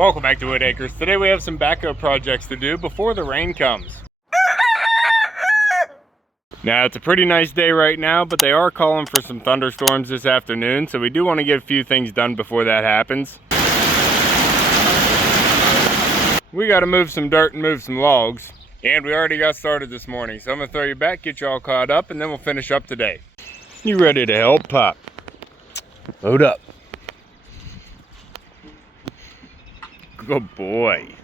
Welcome back to Wood Acres. Today we have some backhoe projects to do before the rain comes. Now it's a pretty nice day right now, but they are calling for some thunderstorms this afternoon, so we do want to get a few things done before that happens. We got to move some dirt and move some logs, and we already got started this morning, so I'm going to throw you back, get you all caught up, and then we'll finish up today. You ready to help, Pop? Load up. Good boy.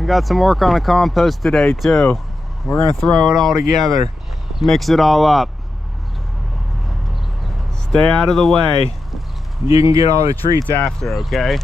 We got some work on the compost today too. We're gonna throw it all together, mix it all up. Stay out of the way. You can get all the treats after, okay?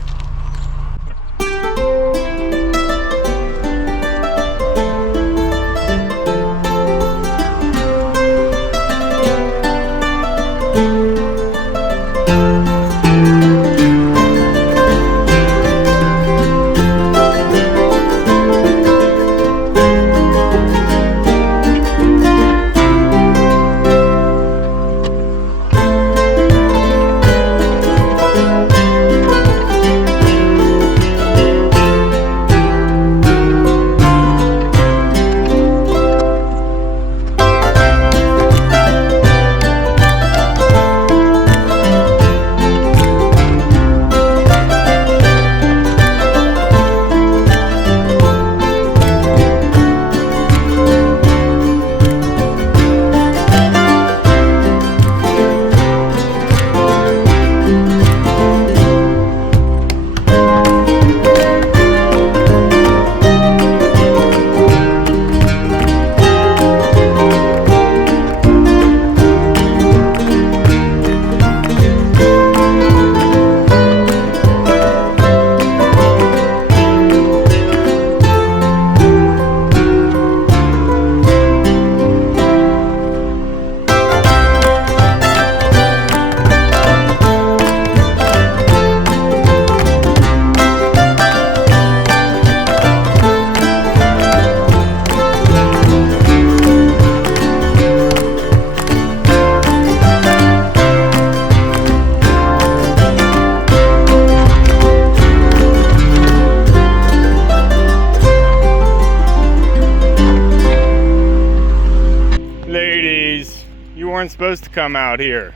Supposed to come out here.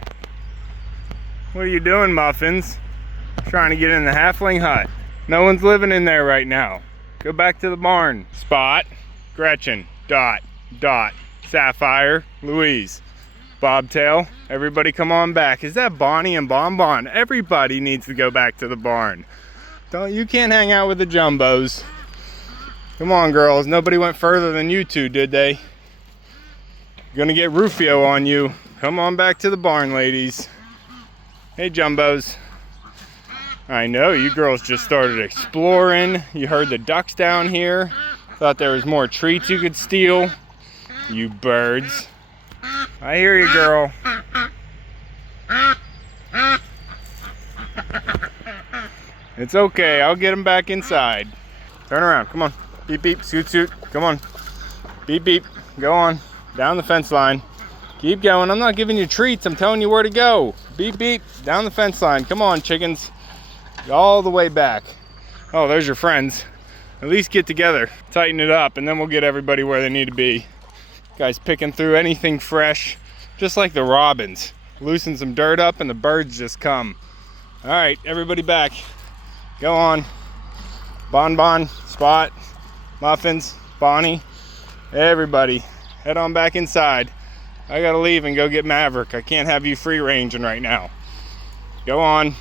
What are you doing, Muffins? Trying to get in the halfling hut. No one's living in there right now. Go back to the barn. Spot, Gretchen, Dot, Sapphire, Louise, Bobtail. Everybody come on back. Is that Bonnie and Bonbon? Everybody needs to go back to the barn. You can't hang out with the jumbos. Come on, girls. Nobody went further than you two, did they? Gonna get Rufio on you. Come on back to the barn, ladies. Hey, jumbos. I know, you girls just started exploring. You heard the ducks down here. Thought there was more treats you could steal. You birds. I hear you, girl. It's okay, I'll get them back inside. Turn around, come on. Beep, beep, scoot. Come on. Beep, beep, go on. Down the fence line. Keep going. I'm not giving you treats. I'm telling you where to go. Beep, beep. Down the fence line. Come on, chickens. All the way back. Oh, there's your friends. At least get together. Tighten it up, and then we'll get everybody where they need to be. Guys picking through anything fresh. Just like the robins. Loosen some dirt up, and the birds just come. All right, everybody back. Go on. Bonbon, Spot, Muffins, Bonnie, everybody. Head on back inside. I gotta leave and go get Maverick. I can't have you free ranging right now. Go on.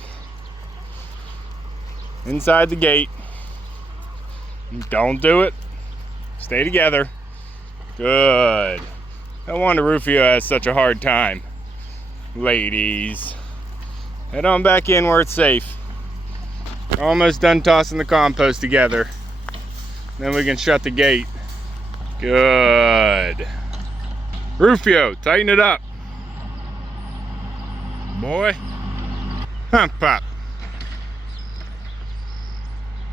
Inside the gate. Don't do it. Stay together. Good. No wonder Rufio has such a hard time. Ladies. Head on back in where it's safe. Almost done tossing the compost together. Then we can shut the gate. Good. Rufio, tighten it up. Boy. Huh, Pop.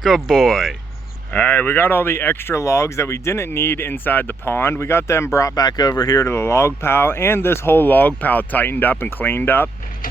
Good boy. All right, we got all the extra logs that we didn't need inside the pond. We got them brought back over here to the log pile, and this whole log pile tightened up and cleaned up.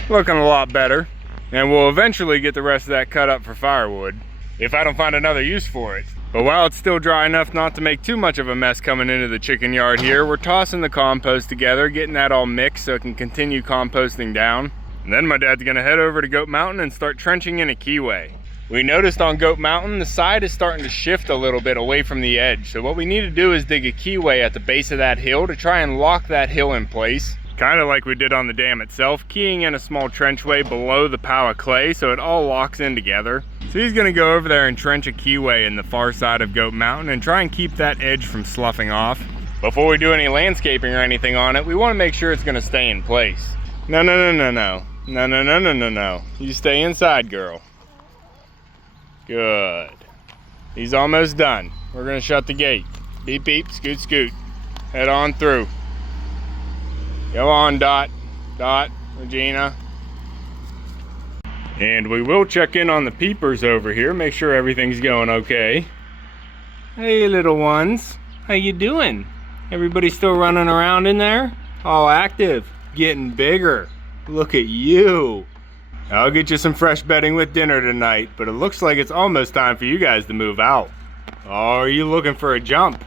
Looking a lot better. And we'll eventually get the rest of that cut up for firewood, if I don't find another use for it. But while it's still dry enough not to make too much of a mess coming into the chicken yard here, we're tossing the compost together, getting that all mixed so it can continue composting down. And then my dad's gonna head over to Goat Mountain and start trenching in a keyway. We noticed on Goat Mountain, the side is starting to shift a little bit away from the edge. So what we need to do is dig a keyway at the base of that hill to try and lock that hill in place. kind of like we did on the dam itself, keying in a small trenchway below the pile of clay so it all locks in together. So he's gonna go over there and trench a keyway in the far side of Goat Mountain and try and keep that edge from sloughing off. Before we do any landscaping or anything on it, we want to make sure it's gonna stay in place. No, no, no, no, no. No, no, no, no, no, no. You stay inside, girl. Good. He's almost done. We're gonna shut the gate. Beep, beep, scoot, scoot. Head on through. Go on, Dot. Dot, Regina. And we will check in on the peepers over here, make sure everything's going okay. Hey, little ones. How you doing? Everybody still running around in there? All active, getting bigger. Look at you. I'll get you some fresh bedding with dinner tonight, but it looks like it's almost time for you guys to move out. Oh, are you looking for a jump?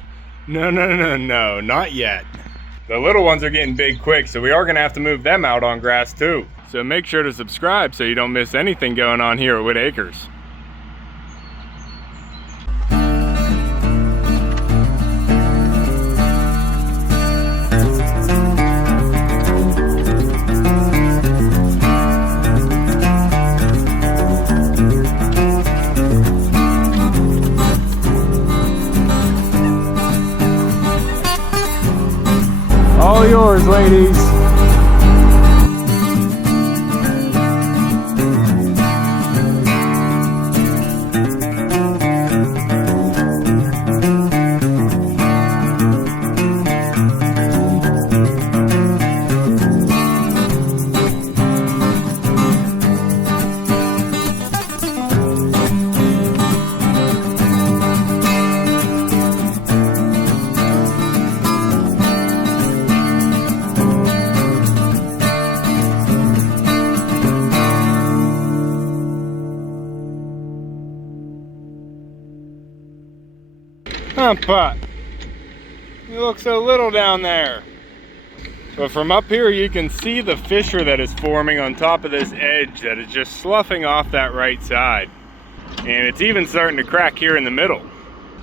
No, no, no, no, not yet. The little ones are getting big quick, so we are gonna have to move them out on grass too. So make sure to subscribe so you don't miss anything going on here at Whitt Acres. All yours, ladies. Pup, you look so little down there. But from up here you can see the fissure that is forming on top of this edge that is just sloughing off that right side. And it's even starting to crack here in the middle.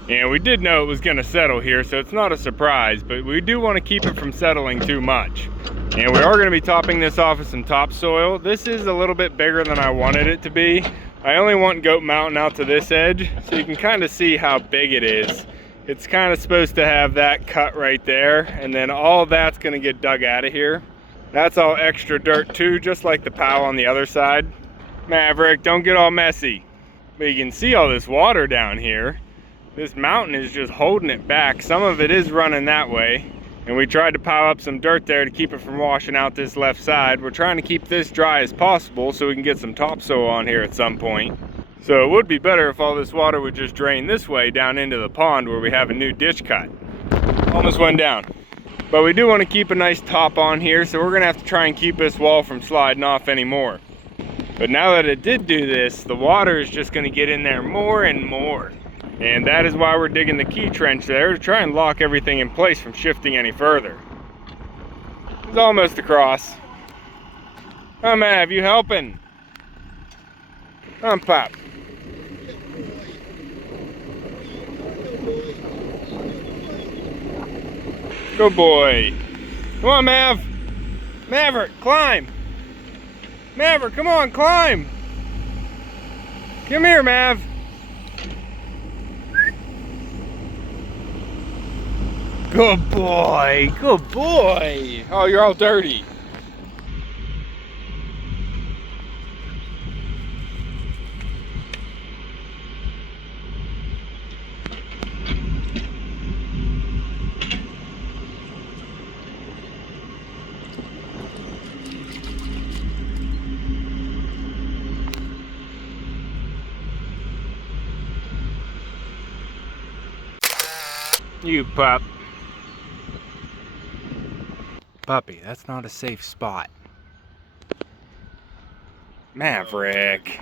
And we did know it was going to settle here, so it's not a surprise, but we do want to keep it from settling too much. And we are going to be topping this off with some topsoil. This is a little bit bigger than I wanted it to be. I only want Goat Mountain out to this edge, so you can kind of see how big it is. It's kind of supposed to have that cut right there, and then all that's going to get dug out of here. That's all extra dirt too, just like the pile on the other side. Maverick, don't get all messy. But you can see all this water down here. This mountain is just holding it back. Some of it is running that way, and we tried to pile up some dirt there to keep it from washing out this left side. We're trying to keep this dry as possible so we can get some topsoil on here at some point. So it would be better if all this water would just drain this way down into the pond where we have a new ditch cut. Almost went down. But we do want to keep a nice top on here, so we're gonna have to try and keep this wall from sliding off anymore. But now that it did do this, the water is just gonna get in there more and more. And that is why we're digging the key trench there, to try and lock everything in place from shifting any further. It's almost across. Mav, you helping? Pop. Good boy. Come on, Mav. Maverick, climb. Maverick, come on, climb. Come here, Mav. Good boy, good boy. Oh, you're all dirty. You pup. Puppy, that's not a safe spot. Maverick.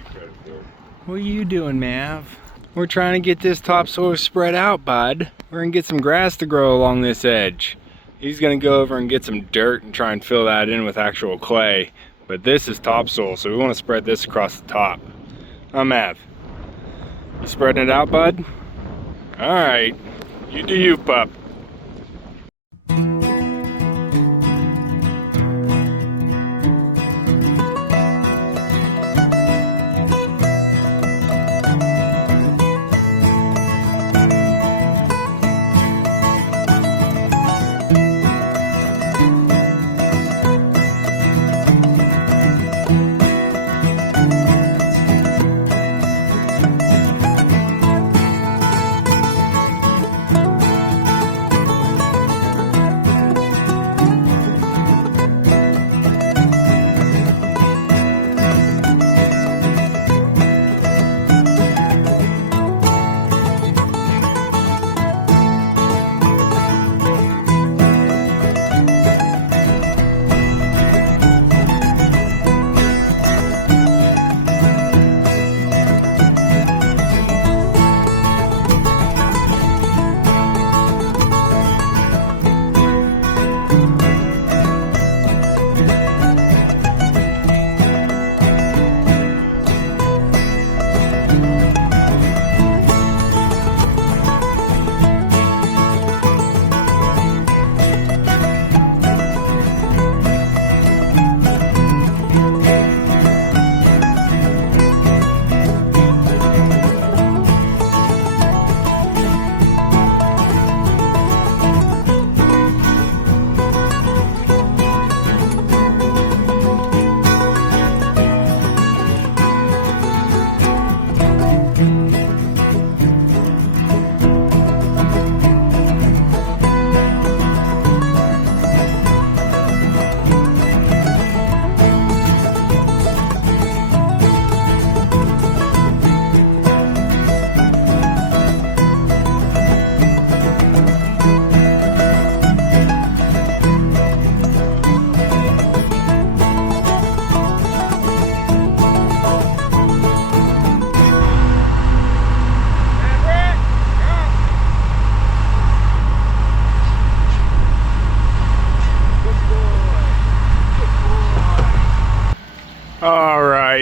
What are you doing, Mav? We're trying to get this topsoil spread out, bud. We're gonna get some grass to grow along this edge. He's gonna go over and get some dirt and try and fill that in with actual clay. But this is topsoil, so we wanna spread this across the top. Mav. You spreading it out, bud? All right. You do you, pup.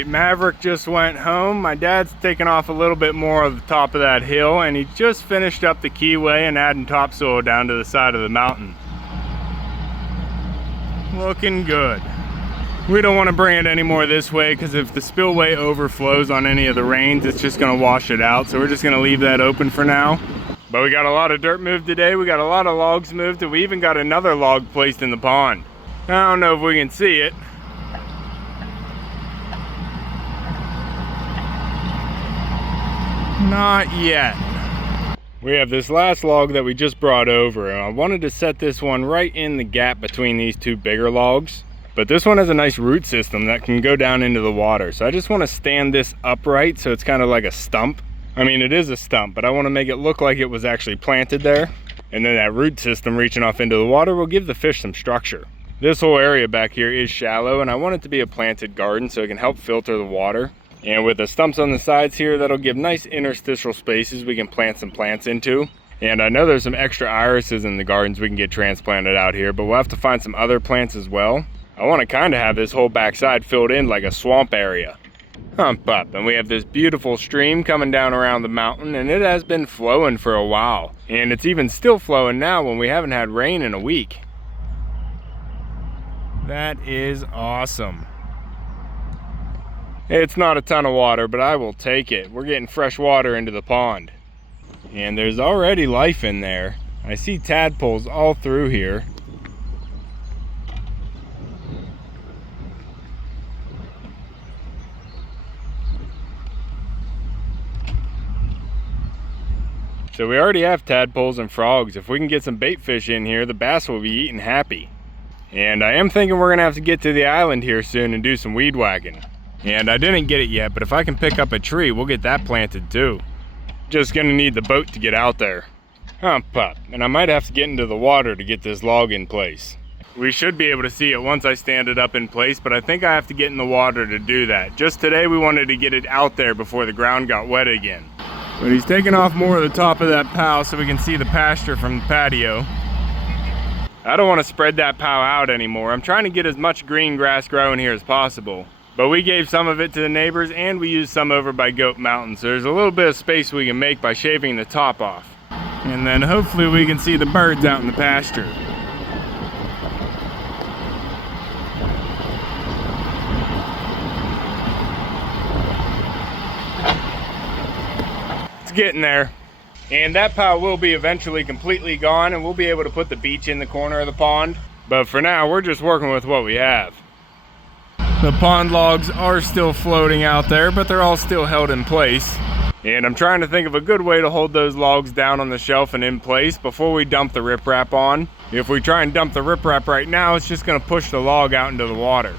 Alright, Maverick just went home. My dad's taking off a little bit more of the top of that hill, and he just finished up the keyway and adding topsoil down to the side of the mountain. Looking good. We don't want to bring it any more this way because if the spillway overflows on any of the rains, it's just going to wash it out. So we're just going to leave that open for now. But we got a lot of dirt moved today. We got a lot of logs moved, and we even got another log placed in the pond. I don't know if we can see it. Not yet. We have this last log that we just brought over, and I wanted to set this one right in the gap between these two bigger logs. But this one has a nice root system that can go down into the water. So I just want to stand this upright so it's kind of like a stump. I mean, it is a stump, but I want to make it look like it was actually planted there. And then that root system reaching off into the water will give the fish some structure. This whole area back here is shallow, and I want it to be a planted garden so it can help filter the water. And with the stumps on the sides here, that'll give nice interstitial spaces we can plant some plants into. And I know there's some extra irises in the gardens we can get transplanted out here, but we'll have to find some other plants as well. I want to kind of have this whole backside filled in like a swamp area. Hump up, and we have this beautiful stream coming down around the mountain, and it has been flowing for a while. And it's even still flowing now when we haven't had rain in a week. That is awesome. It's not a ton of water, but I will take it. We're getting fresh water into the pond. And there's already life in there. I see tadpoles all through here. So we already have tadpoles and frogs. If we can get some bait fish in here, the bass will be eating happy. And I am thinking we're gonna have to get to the island here soon and do some weed whacking. And I didn't get it yet, but if I can pick up a tree, we'll get that planted too. Just gonna need the boat to get out there. Hump up, and I might have to get into the water to get this log in place. We should be able to see it once I stand it up in place, but I think I have to get in the water to do that. Just today we wanted to get it out there before the ground got wet again. But he's taking off more of the top of that pow so we can see the pasture from the patio. I don't want to spread that pow out anymore. I'm trying to get as much green grass growing here as possible. But we gave some of it to the neighbors, and we used some over by Goat Mountain. So there's a little bit of space we can make by shaving the top off. And then hopefully we can see the birds out in the pasture. It's getting there. And that pile will be eventually completely gone, and we'll be able to put the beach in the corner of the pond. But for now, we're just working with what we have. The pond logs are still floating out there, but they're all still held in place. And I'm trying to think of a good way to hold those logs down on the shelf and in place before we dump the riprap on. If we try and dump the riprap right now, it's just gonna push the log out into the water.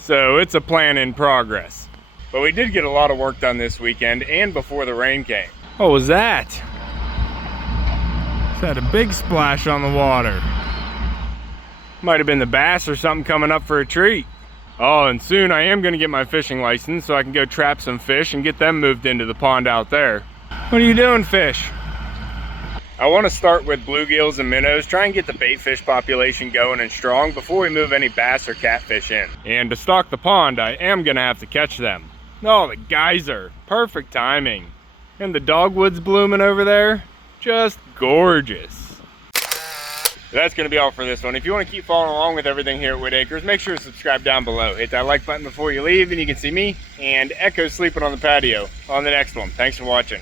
So it's a plan in progress. But we did get a lot of work done this weekend and before the rain came. What was that? It's had a big splash on the water. Might have been the bass or something coming up for a treat. Oh, and soon I am going to get my fishing license so I can go trap some fish and get them moved into the pond out there. What are you doing, fish? I want to start with bluegills and minnows, try and get the bait fish population going and strong before we move any bass or catfish in. And to stock the pond, I am going to have to catch them. Oh, the geyser. Perfect timing. And the dogwood's blooming over there. Just gorgeous. That's going to be all for this one. If you want to keep following along with everything here at Whitt Acres, make sure to subscribe down below. Hit that like button before you leave, and you can see me and Echo sleeping on the patio on the next one. Thanks for watching.